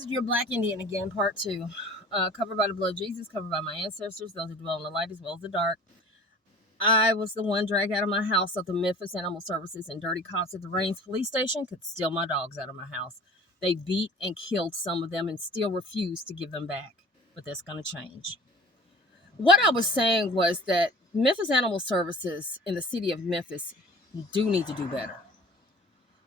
is your Black Indian again, part two. Covered by the blood of Jesus, covered by my ancestors, those who dwell in the light as well as the dark. I was the one dragged out of my house of the Memphis Animal Services, and dirty cops at the Rains police station could steal my dogs out of my house. They beat and killed some of them and still refused to give them back. But that's going to change. What I was saying was that Memphis Animal Services in the city of Memphis do need to do better.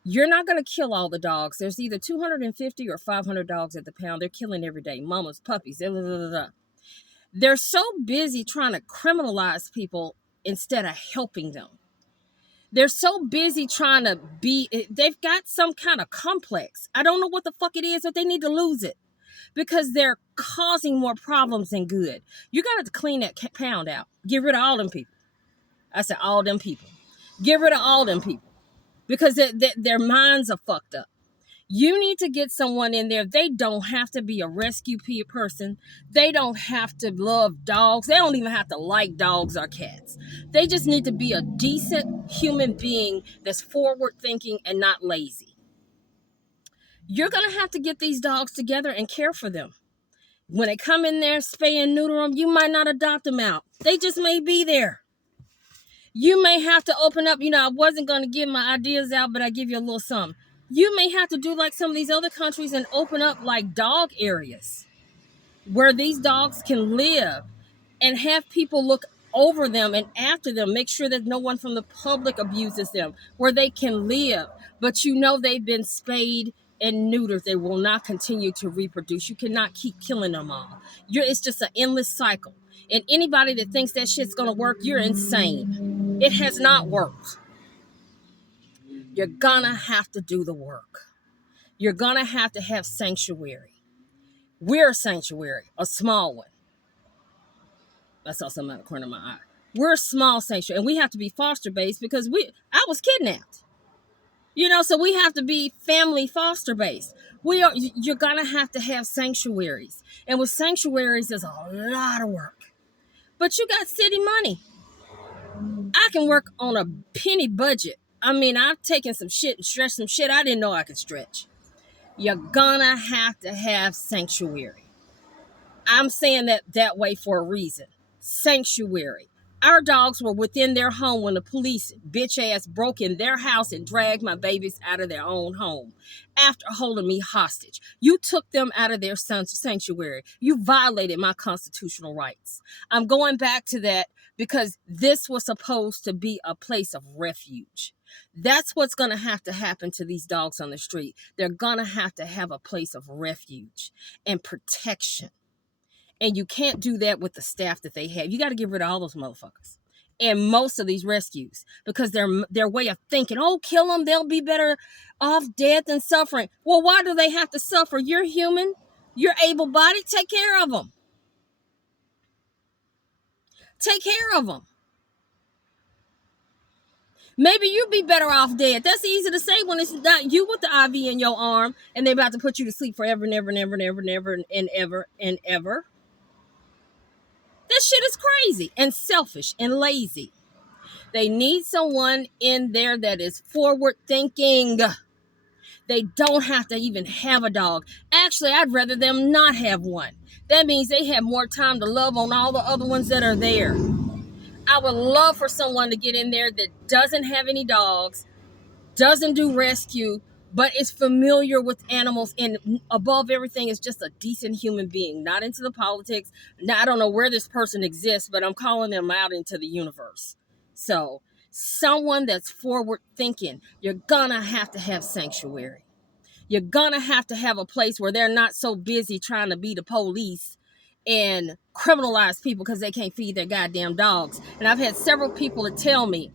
You're not going to kill all the dogs. There's either 250 or 500 dogs at the pound. They're killing every day. Mamas, puppies, blah, blah, blah, blah. They're so busy trying to criminalize people instead of helping them. They're so busy trying to they've got some kind of complex. I don't know what the fuck it is, but they need to lose it because they're causing more problems than good. You got to clean that pound out. Get rid of all them people. I said all them people. Get rid of all them people. Because their minds are fucked up. You need to get someone in there. They don't have to be a rescue person. They don't have to love dogs. They don't even have to like dogs or cats. They just need to be a decent human being that's forward thinking and not lazy. You're going to have to get these dogs together and care for them. When they come in there, spay and neuter them, you might not adopt them out. They just may be there. You may have to open up, I wasn't going to give my ideas out, but I give you a little something. You may have to do like some of these other countries and open up like dog areas where these dogs can live and have people look over them and after them. Make sure that no one from the public abuses them, where they can live. But they've been spayed and neutered. They will not continue to reproduce. You cannot keep killing them all. It's just an endless cycle. And anybody that thinks that shit's going to work, you're insane. It has not worked. You're going to have to do the work. You're going to have sanctuary. We're a sanctuary, a small one. I saw something out of the corner of my eye. We're a small sanctuary, and we have to be foster-based because I was kidnapped. So we have to be family foster-based. You're going to have sanctuaries. And with sanctuaries, there's a lot of work. But you got city money. I can work on a penny budget. I've taken some shit and stretched some shit I didn't know I could stretch. You're gonna have to have sanctuary. I'm saying that way for a reason. Sanctuary. Our dogs were within their home when the police bitch ass broke in their house and dragged my babies out of their own home after holding me hostage. You took them out of their sanctuary. You violated my constitutional rights. I'm going back to that because this was supposed to be a place of refuge. That's what's going to happen to these dogs on the street. They're going to have a place of refuge and protection. And you can't do that with the staff that they have. You got to get rid of all those motherfuckers. And most of these rescues, because their way of thinking, kill them, they'll be better off dead than suffering. Well, why do they have to suffer? You're human. You're able-bodied. Take care of them. Take care of them. Maybe you'd be better off dead. That's easy to say when it's not you with the IV in your arm and they're about to put you to sleep forever and ever and ever and ever and ever and ever and ever. That shit is crazy and selfish and lazy. They need someone in there that is forward thinking. They don't have to even have a dog. Actually, I'd rather them not have one. That means they have more time to love on all the other ones that are there. I would love for someone to get in there that doesn't have any dogs, doesn't do rescue, but is familiar with animals, and above everything is just a decent human being, not into the politics. Now, I don't know where this person exists, but I'm calling them out into the universe. So someone that's forward thinking. You're gonna have sanctuary. You're gonna have a place where they're not so busy trying to be the police and criminalize people because they can't feed their goddamn dogs. And I've had several people that tell me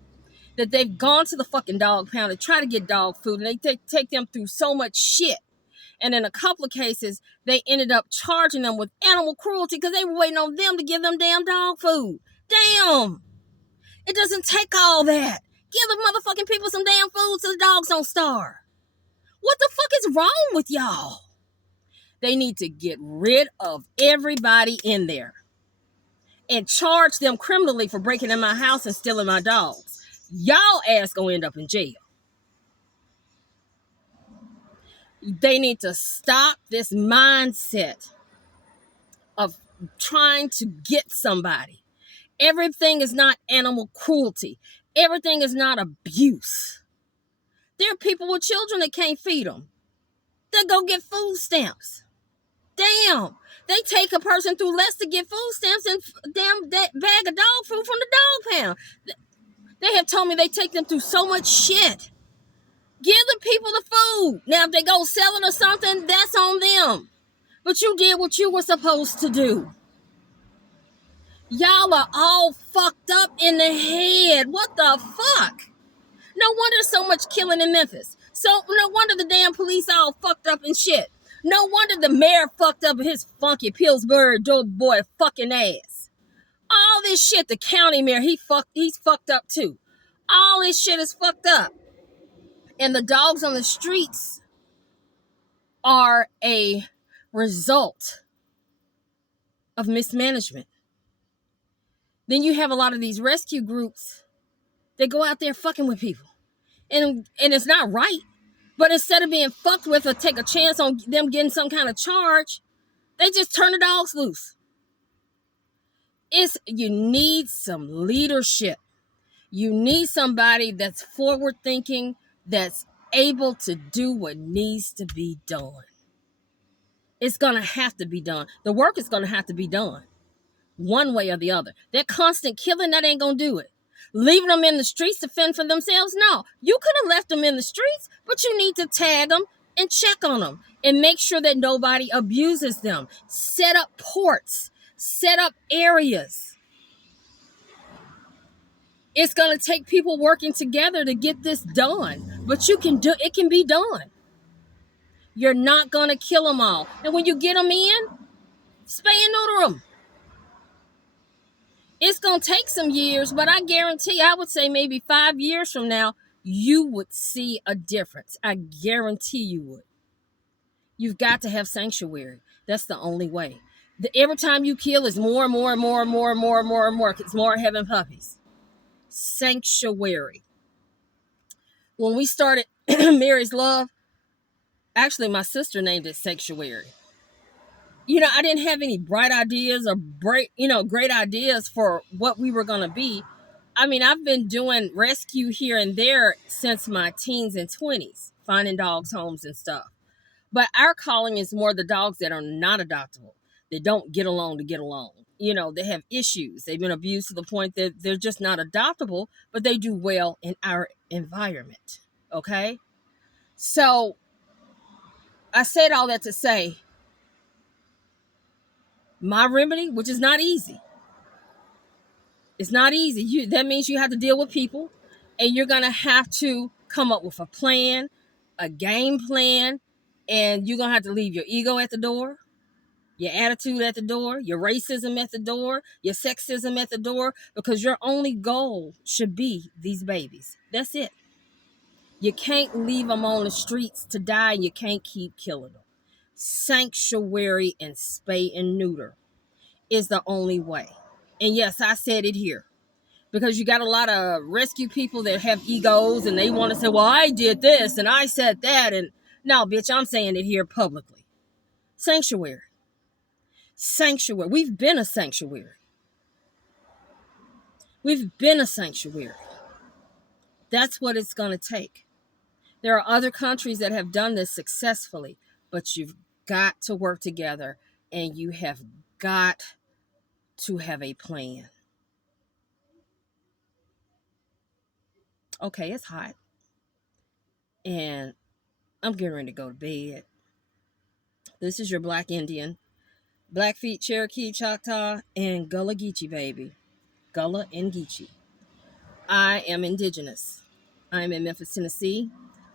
that they've gone to the fucking dog pound to try to get dog food, and they take them through so much shit. And in a couple of cases, they ended up charging them with animal cruelty because they were waiting on them to give them damn dog food. Damn. It doesn't take all that. Give the motherfucking people some damn food so the dogs don't starve. What the fuck is wrong with y'all? They need to get rid of everybody in there and charge them criminally for breaking in my house and stealing my dogs. Y'all ass gonna end up in jail. They need to stop this mindset of trying to get somebody. Everything is not animal cruelty. Everything is not abuse. There are people with children that can't feed them. They go get food stamps. Damn. They take a person through less to get food stamps and damn that bag of dog food from the dog pound. They have told me they take them through so much shit. Give the people the food. Now, if they go sell it or something, that's on them. But you did what you were supposed to do. Y'all are all fucked up in the head. What the fuck? No wonder so much killing in Memphis. So no wonder the damn police all fucked up and shit. No wonder the mayor fucked up his funky Pillsbury dope boy fucking ass. All this shit, the county mayor, he's fucked up too. All this shit is fucked up. And the dogs on the streets are a result of mismanagement. Then you have a lot of these rescue groups that go out there fucking with people. And it's not right. But instead of being fucked with or take a chance on them getting some kind of charge, they just turn the dogs loose. You need some leadership. You need somebody that's forward thinking, that's able to do what needs to be done. It's going to have to be done. The work is going to have to be done one way or the other. That constant killing, that ain't going to do it. Leaving them in the streets to fend for themselves? No. You could have left them in the streets, but you need to tag them and check on them and make sure that nobody abuses them. Set up ports. Set up areas. It's going to take people working together to get this done, but it can be done. You're not going to kill them all. And when you get them in, spay and neuter them. It's going to take some years, but I guarantee, I would say maybe 5 years from now, you would see a difference. I guarantee you would. You've got to have sanctuary. That's the only way. Every time you kill is more and more and more and more and more and more and more. It's more having puppies. Sanctuary. When we started Mary's Love, actually my sister named it Sanctuary. You know, I didn't have any bright ideas or great ideas for what we were going to be. I mean, I've been doing rescue here and there since my teens and 20s, finding dogs homes and stuff. But our calling is more the dogs that are not adoptable. They don't get along to get along. You know, they have issues. They've been abused to the point that they're just not adoptable, but they do well in our environment. Okay? So I said all that to say, my remedy, which is not easy. It's not easy. That means you have to deal with people, and you're going to have to come up with a plan, a game plan, and you're going to have to leave your ego at the door, your attitude at the door, your racism at the door, your sexism at the door, because your only goal should be these babies. That's it. You can't leave them on the streets to die, and you can't keep killing them. Sanctuary and spay and neuter is the only way. And yes, I said it here, because you got a lot of rescue people that have egos and they want to say, well, I did this and I said that. And no, bitch, I'm saying it here publicly. Sanctuary. Sanctuary. We've been a sanctuary. We've been a sanctuary. That's what it's going to take. There are other countries that have done this successfully, but you've got to work together and you have got to have a plan. Okay, it's hot. And I'm getting ready to go to bed. This is your Black Indian, Blackfeet, Cherokee, Choctaw, and Gullah Geechee, baby. Gullah and Geechee. I am indigenous. I'm in Memphis, Tennessee.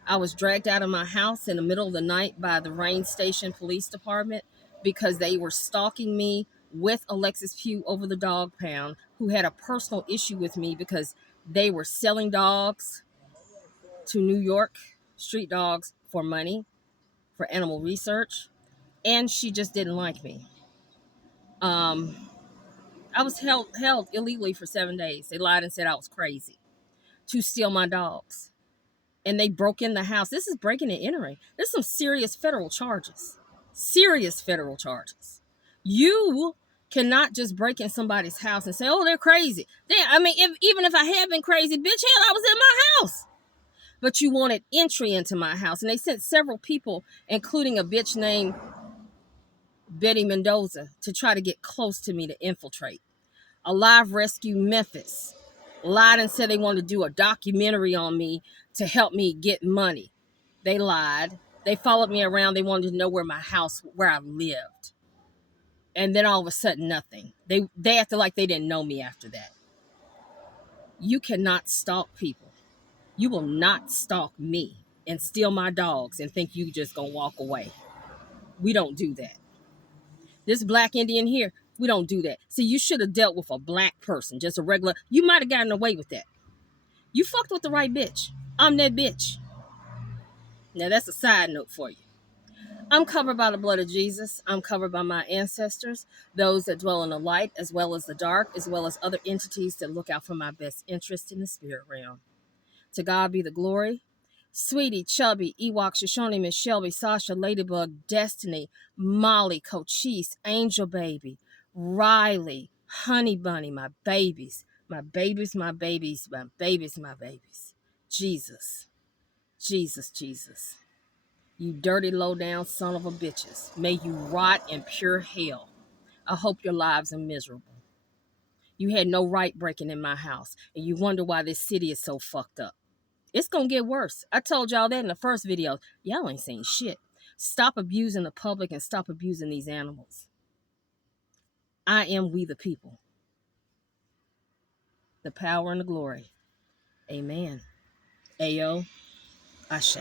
I was dragged out of my house in the middle of the night by the Rain Station Police Department because they were stalking me with Alexis Pugh over the dog pound, who had a personal issue with me because they were selling dogs to New York, street dogs, for money, for animal research, and she just didn't like me. I was held illegally for 7 days. They lied and said I was crazy to steal my dogs. and they broke in the house. This is breaking and entering. There's some serious federal charges. Serious federal charges. You cannot just break in somebody's house and say, "Oh, they're crazy." I mean, even if I had been crazy, bitch, hell, I was in my house. But you wanted entry into my house, and they sent several people, including a bitch named Betty Mendoza, to try to get close to me to infiltrate. Alive Rescue Memphis lied and said they wanted to do a documentary on me to help me get money. They lied. They followed me around. They wanted to know where I lived. And then all of a sudden, nothing. They acted like they didn't know me after that. You cannot stalk people. You will not stalk me and steal my dogs and think you just gonna walk away. We don't do that. This black Indian here, we don't do that. See, you should have dealt with a black person, just a regular. You might have gotten away with that. You fucked with the right bitch. I'm that bitch. Now, that's a side note for you. I'm covered by the blood of Jesus. I'm covered by my ancestors, those that dwell in the light as well as the dark, as well as other entities that look out for my best interest in the spirit realm. To God be the glory. Sweetie, Chubby, Ewok, Shoshone, Miss Shelby, Sasha, Ladybug, Destiny, Molly, Cochise, Angel Baby, Riley, Honey Bunny, my babies, my babies, my babies, my babies, my babies. Jesus, Jesus, Jesus. You dirty, low-down son of a bitches. May you rot in pure hell. I hope your lives are miserable. You had no right breaking in my house, and you wonder why this city is so fucked up. It's going to get worse. I told y'all that in the first video. Y'all ain't saying shit. Stop abusing the public and stop abusing these animals. I am we the people. The power and the glory. Amen. Ayo. Ashe.